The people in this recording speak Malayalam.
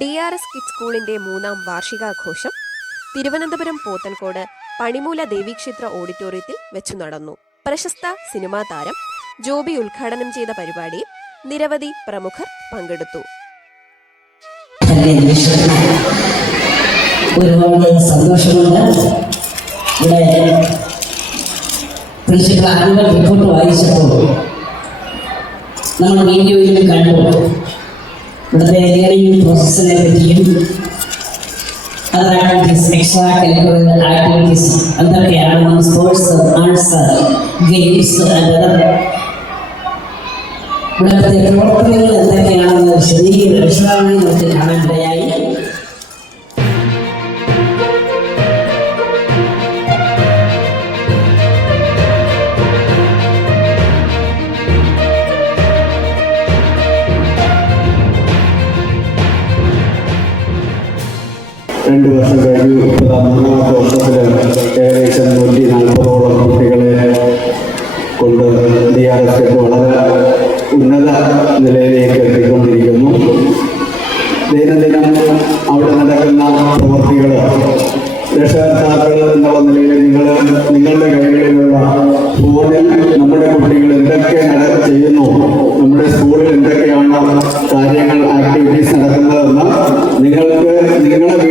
ഡി ആർ എസ് കിഡ് സ്കൂളിന്റെ മൂന്നാം വാർഷികാഘോഷം തിരുവനന്തപുരം പോത്തൻകോട് പണിമൂല ദേവീക്ഷേത്ര ഓഡിറ്റോറിയത്തിൽ വെച്ചു നടന്നു. പ്രശസ്ത സിനിമാ താരം ജോബി ഉദ്ഘാടനം ചെയ്ത പരിപാടിയിൽ നിരവധി പ്രമുഖർ പങ്കെടുത്തു. ഒരുപാട് സന്തോഷമുണ്ട്. പ്രിൻസിപ്പൽ റിപ്പോർട്ട് വായിച്ചപ്പോൾ നമ്മൾ വീഡിയോയിൽ കണ്ടു. ഇവിടുത്തെ ലേണിംഗ് പ്രോസസ്സിനെ പറ്റിയും other activities extracurricular activities എന്തൊക്കെയാണ് സ്പോർട്സ് ആർട്സ് ഗെയിംസ് അതർ ഇവിടുത്തെ പ്രവർത്തനങ്ങൾ എന്തൊക്കെയാണെന്ന് വിശദീകരണം വിശദമായി നമുക്ക് കാണാനിടയായി രണ്ട് വർഷം കഴിഞ്ഞു മൂന്നാമത്തെ വർഷത്തിൽ ഏകദേശം നൂറ്റി നാൽപ്പതോളം കുട്ടികളെ കൊണ്ട് ഡിആർഎസ് വളരെ ഉന്നത നിലയിലേക്ക് എത്തിക്കൊണ്ടിരിക്കുന്നു. ദൈനംദിനം അവിടെ നടക്കുന്ന പ്രവൃത്തികൾ രക്ഷകർത്താക്കൾ എന്നുള്ള നിലയിൽ നിങ്ങൾ നിങ്ങളുടെ കൈകളിലുള്ള ഫോണിൽ നമ്മുടെ കുട്ടികൾ എന്തൊക്കെ ചെയ്യുന്നു നമ്മുടെ സ്കൂളിൽ എന്തൊക്കെയാണ് കാര്യങ്ങൾ ആക്ടിവിറ്റീസ് നടക്കുന്നതെന്ന് നിങ്ങൾക്ക് നിങ്ങളുടെ